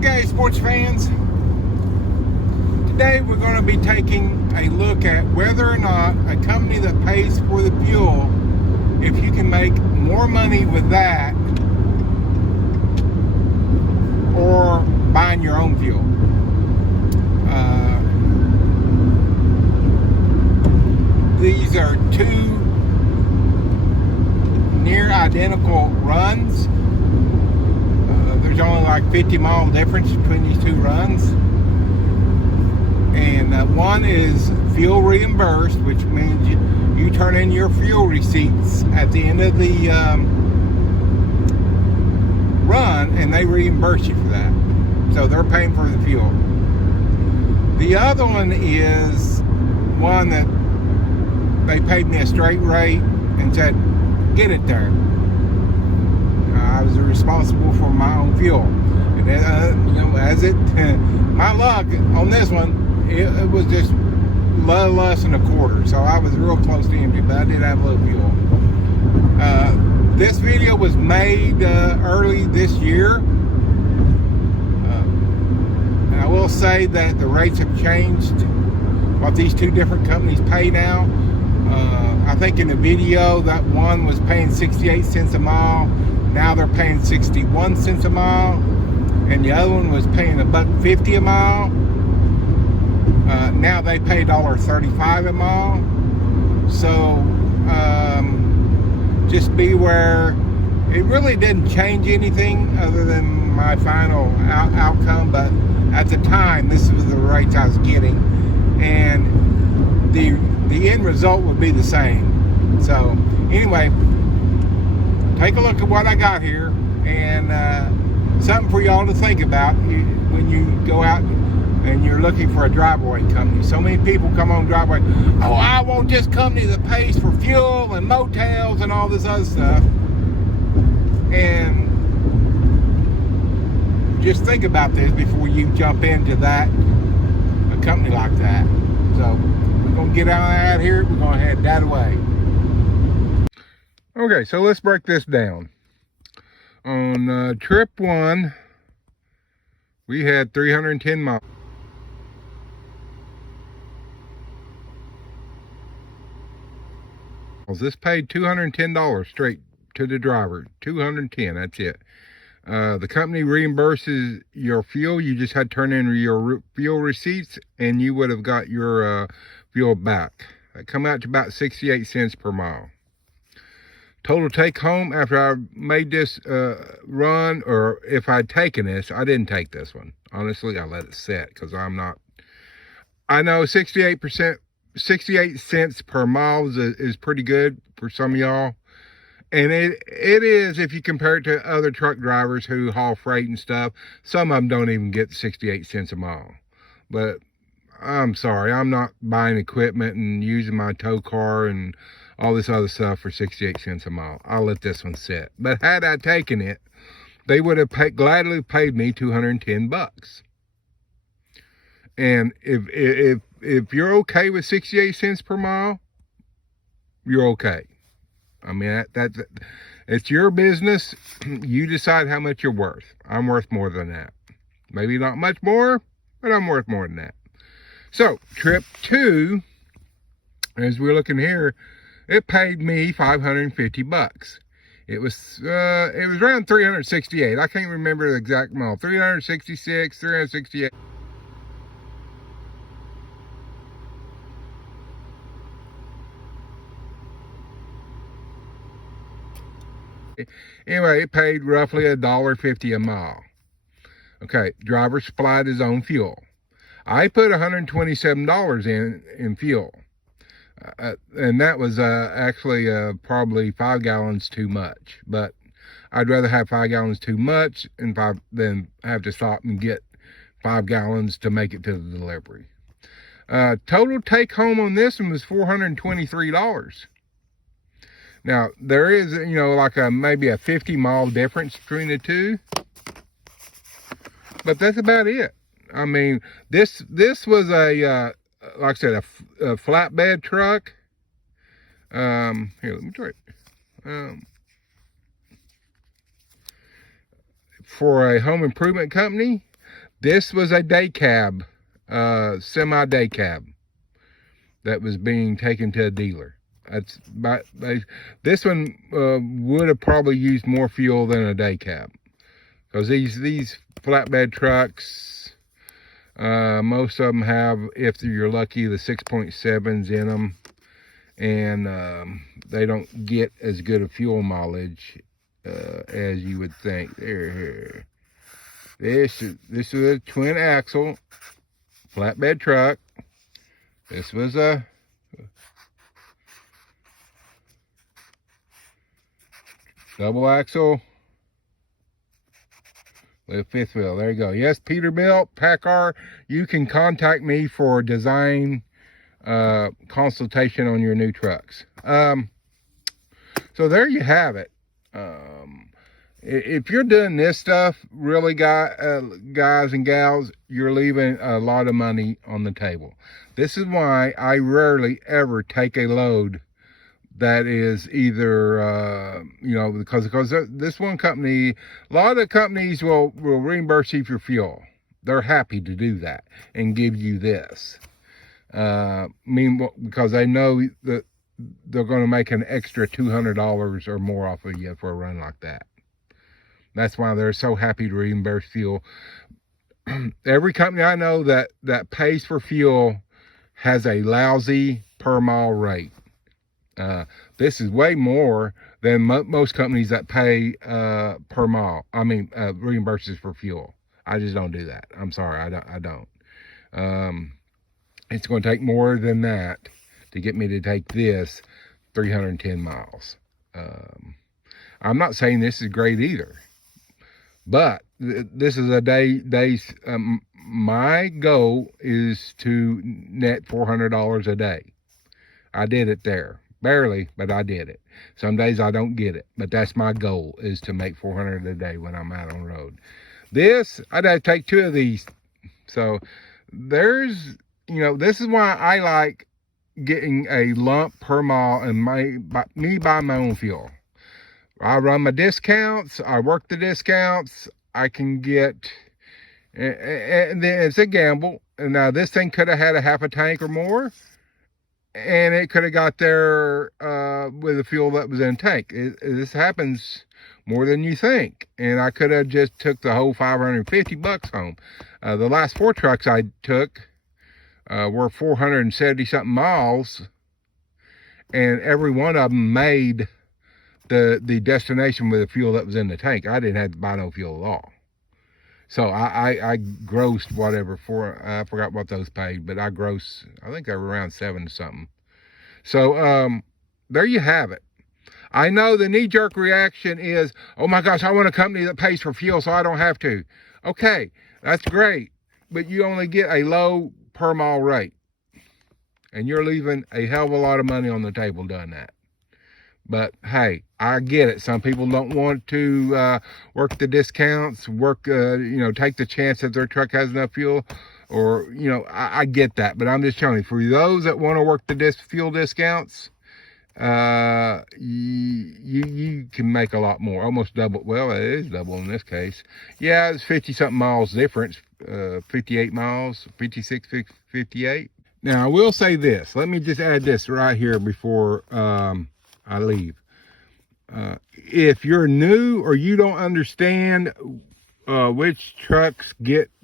Okay, sports fans, today we're going to be taking a look at whether or not a company that pays for the fuel, if you can make more money with that or buying your own fuel. These are two near identical runs. There's only like 50-mile difference between these two runs. And one is fuel reimbursed, which means you turn in your fuel receipts at the end of the run and they reimburse you for that. So they're paying for the fuel. The other one is one that they paid me a straight rate and said, get it there. I was responsible for my own fuel. And my luck on this one, it was just less than a quarter. So I was real close to empty, but I did have a little fuel. This video was made early this year. And I will say that the rates have changed, what these two different companies pay now. I think in the video that one was paying 68 cents a mile. Now they're paying 61 cents a mile. And the other one was paying $1.50 a mile. Now they pay $1.35 a mile. So just beware. It really didn't change anything other than my final outcome. But at the time, this was the rates I was getting. And the end result would be the same. So anyway, take a look at what I got here, and something for y'all to think about when you go out and you're looking for a driveaway company. So many people come on driveaway, oh, I want this company that pays for fuel and motels and all this other stuff. And just think about this before you jump into a company like that. So we're going to get out of here. We're going to head that way. Okay, so let's break this down. On trip one, we had 310 miles. This paid $210 straight to the driver. $210, that's it. The company reimburses your fuel. You just had to turn in your fuel receipts and you would have got your fuel back. That come out to about 68 cents per mile. Total take home after I made this run, or if I'd taken this, I didn't take this one. Honestly, I let it sit because I know 68 cents per mile is pretty good for some of y'all. And it is if you compare it to other truck drivers who haul freight and stuff. Some of them don't even get 68 cents a mile. But I'm sorry, I'm not buying equipment and using my tow car and all this other stuff for 68 cents a mile. I'll let this one sit. But had I taken it, they would have gladly paid me $210. And if you're okay with 68 cents per mile, you're okay. I mean, it's your business. You decide how much you're worth. I'm worth more than that. Maybe not much more, but I'm worth more than that. So, trip two, as we're looking here, it paid me $550. It was around 368. I can't remember the exact mile. 366, 368. Anyway, it paid roughly $1.50 a mile. Okay, driver supplied his own fuel. I put $127 in fuel. And that was actually probably 5 gallons too much. But I'd rather have 5 gallons too much than have to stop and get 5 gallons to make it to the delivery. Total take home on this one was $423. Now, there is, like maybe a 50-mile difference between the two. But that's about it. I mean, this was like I said, a flatbed truck. Here, let me try it. For a home improvement company. This was a day cab, semi day cab that was being taken to a dealer. This one would have probably used more fuel than a day cab, because these flatbed trucks, most of them have, if you're lucky, the 6.7s in them, and they don't get as good a fuel mileage as you would think. Here. This is a twin axle flatbed truck. This was a double axle with fifth wheel. There you go. Yes, Peterbilt, PACCAR. You can contact me for design consultation on your new trucks. So there you have it. If you're doing this stuff, really, guys and gals, you're leaving a lot of money on the table. This is why I rarely ever take a load that is either, because this one company, a lot of the companies will reimburse you for fuel. They're happy to do that and give you this. Because they know that they're going to make an extra $200 or more off of you for a run like that. That's why they're so happy to reimburse fuel. Every company I know that pays for fuel has a lousy per mile rate. This is way more than most companies that pay per mile. Reimburses for fuel. I just don't do that. I'm sorry, I don't. It's going to take more than that to get me to take this 310 miles. I'm not saying this is great either, but this is a day's. My goal is to net $400 a day. I did it there. Barely, but I did it. Some days I don't get it, but that's my goal, is to make $400 a day when I'm out on the road. This, I'd have to take 2 of these. So there's, this is why I like getting a lump per mile and me buy my own fuel. I run my discounts. I work the discounts. I can get, and then it's a gamble. And now this thing could have had a half a tank or more, and it could have got there with the fuel that was in the tank. This happens more than you think. And I could have just took the whole $550 home. The last 4 trucks I took were 470 something miles, and every one of them made the destination with the fuel that was in the tank. I didn't have to buy no fuel at all. So I grossed whatever I forgot what those paid, but I think they were around 7 something. So there you have it. I know the knee-jerk reaction is, oh my gosh, I want a company that pays for fuel so I don't have to. Okay, that's great, but you only get a low per mile rate, and you're leaving a hell of a lot of money on the table doing that. But hey, I get it. Some people don't want to work the discounts, take the chance that their truck has enough fuel, or, I get that. But I'm just telling you, for those that want to work the fuel discounts, you can make a lot more, almost double. Well, it is double in this case. Yeah, it's 50 something miles difference, 58 miles, 56, 58. Now I will say this. Let me just add this right here before I leave. If you're new or you don't understand which trucks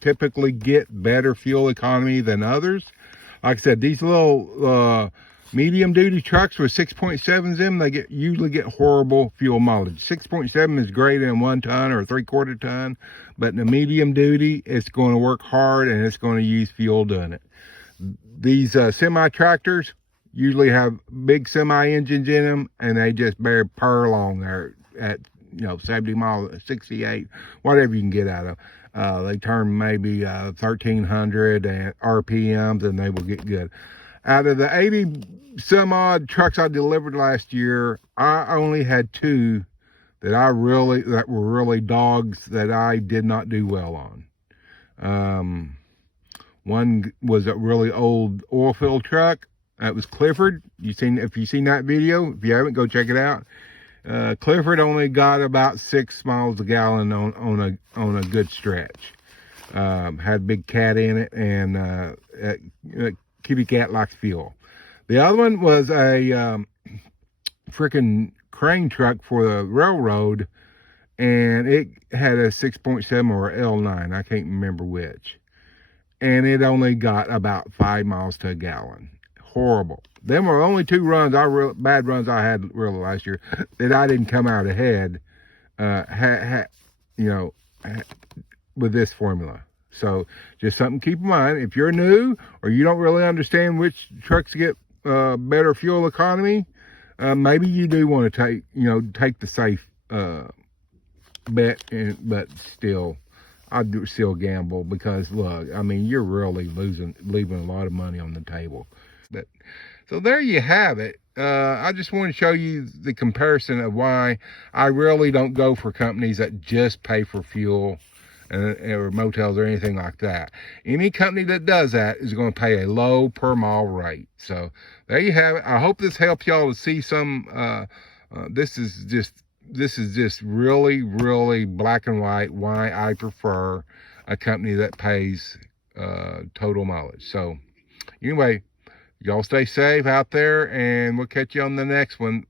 typically get better fuel economy than others, like I said, these little medium duty trucks with 6.7s in them, they usually get horrible fuel mileage. 6.7 is great in 1 ton or 3/4 ton, but in the medium duty, it's going to work hard and it's going to use fuel doing it. These semi tractors usually have big semi engines in them, and they just barely purr along there at 70 miles, 68, whatever you can get out of. They turn maybe 1,300 RPMs, and they will get good. Out of the 80 some odd trucks I delivered last year, I only had 2 that were really dogs that I did not do well on. One was a really old oil field truck. That was Clifford. If you've seen that video, if you haven't, go check it out. Clifford only got about 6 miles a gallon on a good stretch. Had a big cat in it, and kitty cat likes fuel. The other one was a freaking crane truck for the railroad, and it had a 6.7 or L9. I can't remember which. And it only got about 5 miles to a gallon. Horrible. Them were only two runs, bad runs I had really last year, that I didn't come out ahead, with this formula. So just something to keep in mind. If you're new or you don't really understand which trucks get better fuel economy, maybe you do want to take the safe bet, but still, I'd still gamble, because look, I mean, you're really leaving a lot of money on the table. But so there you have it. I just want to show you the comparison of why I really don't go for companies that just pay for fuel or motels or anything like that. Any company that does that is going to pay a low per mile rate. So there you have it. I hope this helps y'all to see some. This is just really, really black and white why I prefer a company that pays total mileage. So anyway, y'all stay safe out there, and we'll catch you on the next one.